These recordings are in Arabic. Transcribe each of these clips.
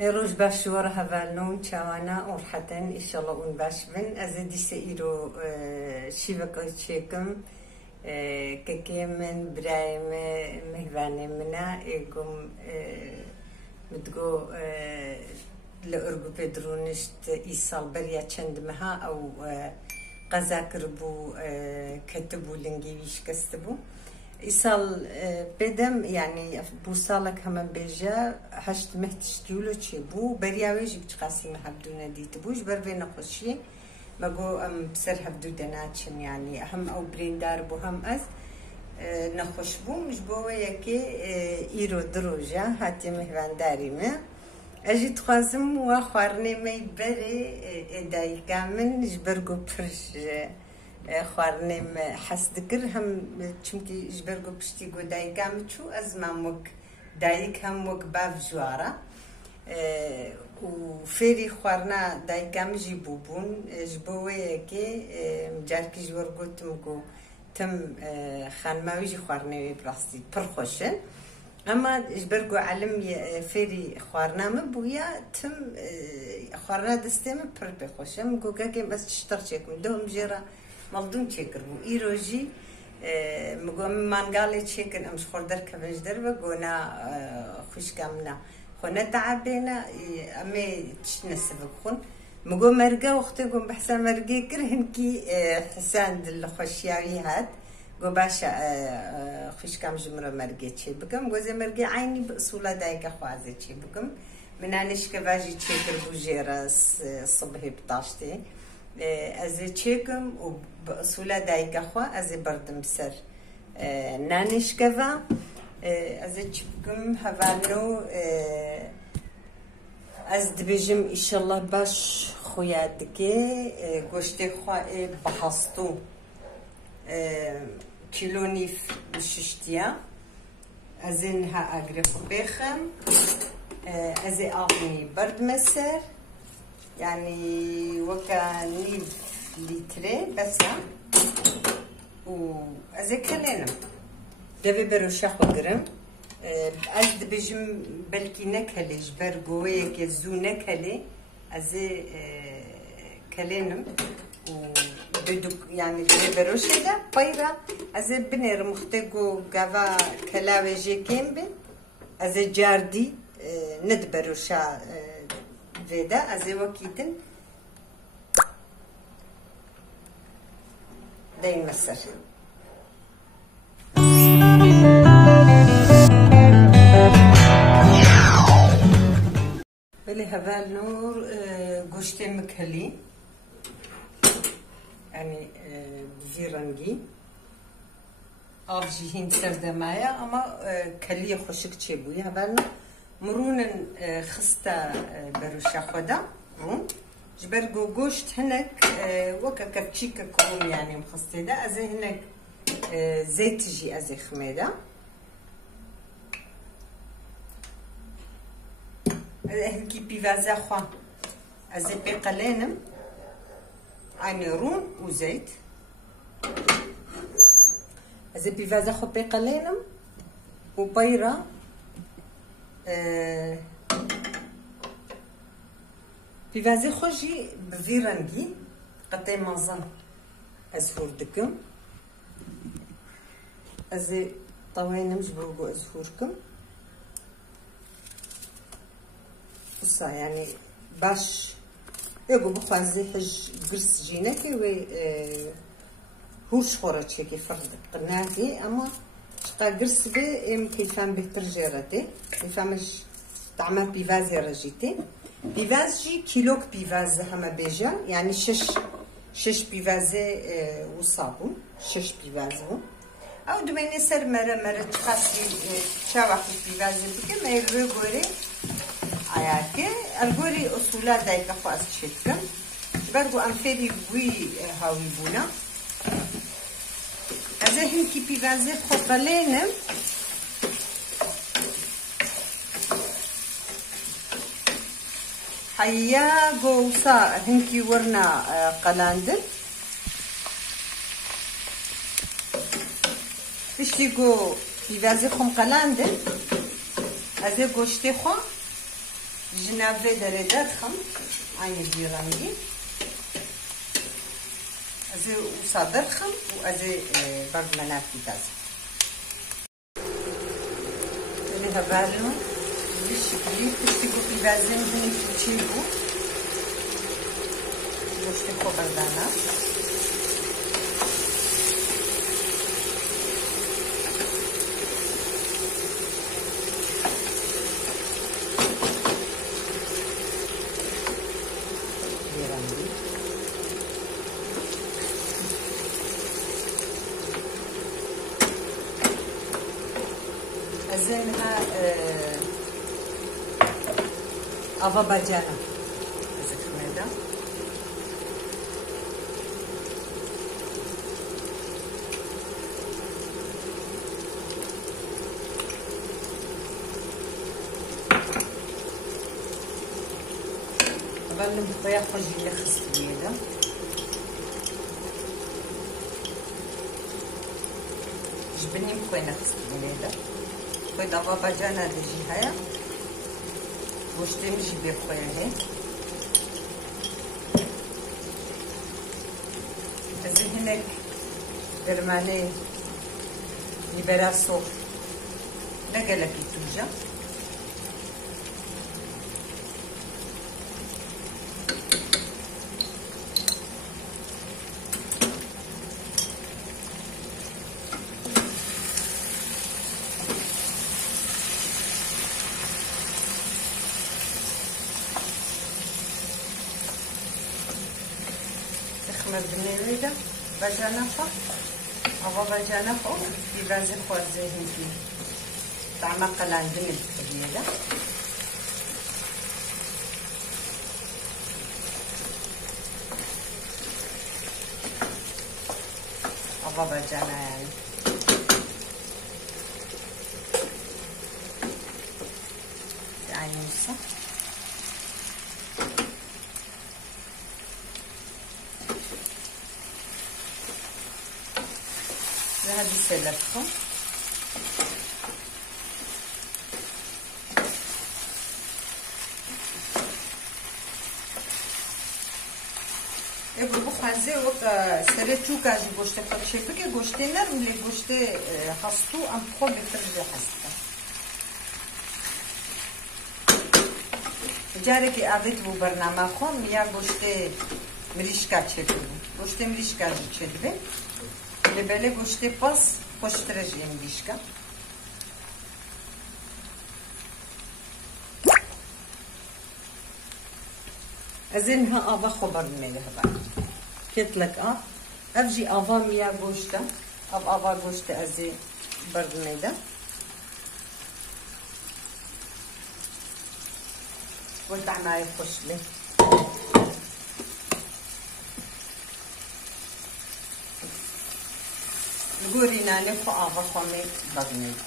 روز باش ورا هفالنون چاوانا ورحتن ان شاء الله اون باش بن ازدي سيرو شيفك تشيكم ككي من برايم مهواني منا يقوم متقو لأرجو بدرونشت إيصال بريا چند مها أو قذاكر بو كتبو لنجيويش كستبو إيصال بدم يعني بوصالك هم بيجا هشت مهتشتيولو چي بو برياويج بتقاسي محبدونا ديتبوش بربينا خوشي مگو ام بسر هفدو دناتشن يعني هم او بريندار بو هم از نخوش بو مش بو يكي ايرو دروجا هاتي مهوان داري ما اجي تخوازم و خوارني مي بري اداي كامن جبرگو برش خوارني حس دكر هم چمكي جبرگو پشتي گو داي كامن چو از ماموك دايك هم وك باف جوارا وفيري خوارنا دايكام جيبوبون جبوه كي مجاركي جور قلتمكو تم خانماوي جي خوارناوي براستي برخوشن اما جبرقو علم فيري خوارنا مبويا تم خوارنا دستيم پر بخوشن مقو كاكي بس تشتر چيكم دوهم جيرا ملدون چيكر بو ايروجي مقو مانقالي چيكن امش خوردر كبنج دربا قونا خوش كامنا خونا تعبينا امي تشنسبك خون مقو مرقا وقت قوم بحسن مرقي كرهنكي حسان دل خوشياوي هاد قو باشا خوش كام جمرة مرقي تشي بكم قو زي مرقي عيني بأصولة دايكا خوازي تشي بكم منانش كباجي تشيكر بوجيرا الصبحي بطاشتي ازي تشيكم وبأصولة دايكا خوا ازي بردم سر نانش كفا از چبکم هوانو از دبیجم ایشالله باش خویاد که گوشت خواه بحثتو کیلونیف ششتیا از اینها اگرف بخم از آبی برد مسر يعني وكا نيف لتري بس و از كلنا دبي بروشة خضرم از دبيجم بلكي نكلي جبر قوية كزو نكلي از كلينم وبدو يعني دبي بروشة ده بايرا از بنير مختقو قاوا كلاوي جي كيمبي از جاردي ند بروشة فيدا از وكيتن داين مسر بلي هذا النور قشت مكلي يعني بفيرنجي أفجي هين سردمايا أما كلي خشك تشيبوي هذا مرون خستا بروشا خدا رون جبرقو قشت هناك وكا كبتشيكا كروم يعني مخستي دا أزي هناك زيت جي أزي خميدا هنكي بيفازا خوا أزي بيقلينم عيني رون وزيت أزي بيفازا خوا بيقلينم وبيرة بيفازي خوجي بفيرنجي قطعي مازن أزهور دكم أزي طوينم جبرقو أزهوركم قصة يعني باش يقو بخوازي حج قرص جيناكي وي هوش خورة شكي فرد قناتي أما شقا قرص بي ام كيفان بترجيرتي كيفامش طعمه بيفازي رجيتي بيفاز جي كيلوك بيفاز هما بيجا يعني شش بيفازي وصابو شش بيفازو او دوميني سر مرة تخاسي شاوحي بيفازي بكي ما يلوي قوري عياكي القوري أصولا دايكا خواز تشيكم برقو أنفيري وي هاوي بونا أزاهم كي بيفازي خطلينم حيا قوصا هنكي ورنا قلاندل تشتي قو بيفازي خم قلاندل ازي قوشتي خوا جنابه درجات خم عين جيراني ازي وصادر خم وازي برد منافي تاز اللي هبالو بالشكل تشتكوا في بازن هني تشيبو تشتكوا بردانا زينها أذربيجانا هذا أبلم بخويا خرجي اللي خصت هذا جبني بخويا خصت هذا خويا أذربيجانا ديجي هيا واش تمشي بخويا هي هذه هناك درماني ليبراسو نقلك التوجه مبنية بجانفة أو بجانفة في بعض خوازين في طعمة قلان دنيا كبيرة أو بجانا يعني نص هذه سلفها بروح هذا وقت سرتشو كاجي گوشت فرشه بگه گوشت نرم لی گوشت هستو ام خوب بترجه هستا جاره که آبید بو برنامه خون یا گوشت مریشکا چدبه گوشت مریشکا چدبه لبله گوشت پاس خوشترجه مریشکا از اینها آوا خبر میگه هوا کتلک افجی آوا میا گوشتا اب آوا گوشت ازی برد میده و طعمای خوشلی نقولي ناني خو آوا خومی برد میده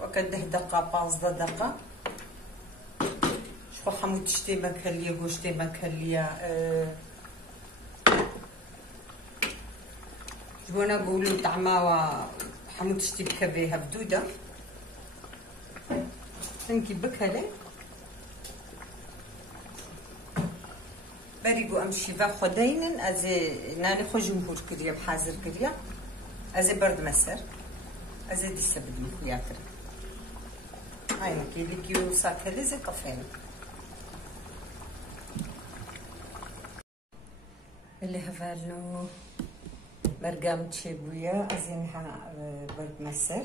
وكده دقة 15 دقة شو حمود تشتي مكلية قوشتي مكلية جوانا قولوا طعماوا حمود تشتي بكبيها بدودة انكي بكلي بريقو امشي باخو دينن ازي ناني خو جمهور كريا بحاضر كريا ازي برد مسر ازي دي سبب مخياتر هاي كيلي كيلو ساكلي زي قفين اللي هفالو مرقام تشيبويا ازينها برد مسر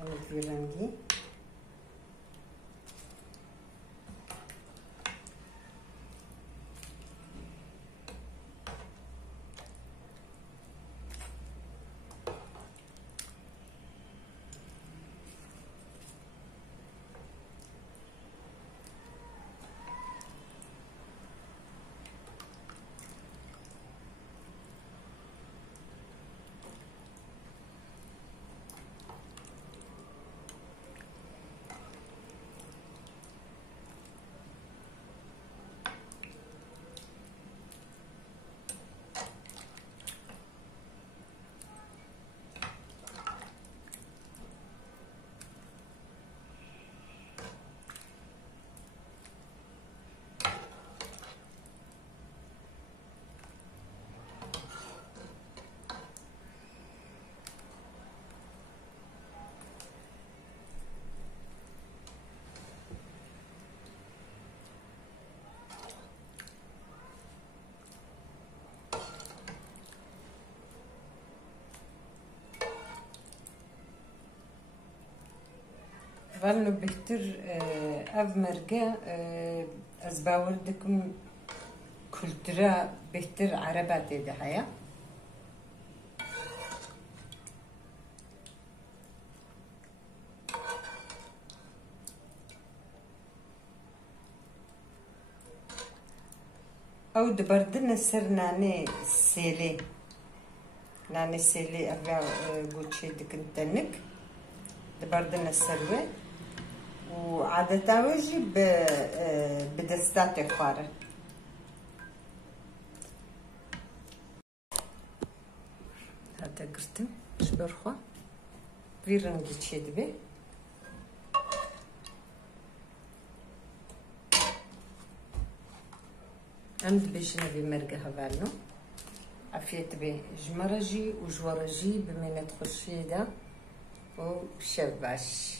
او الفيرانجي غالنو بهتر اف مرقة از باوردكم كولترا بهتر عربات ده هيا او دبردنا سر ناني سيلي ناني سيلي افا قوتشي دكنتنك دبردنا سروي وعادة وجي بدستاتي خوارة هذا قرتم شبرخوا فيرنجي تشيدبي عند بيجنا بمرقة هفالنو عفيت بي جمرجي وجورجي بمينة خشيدة وشباش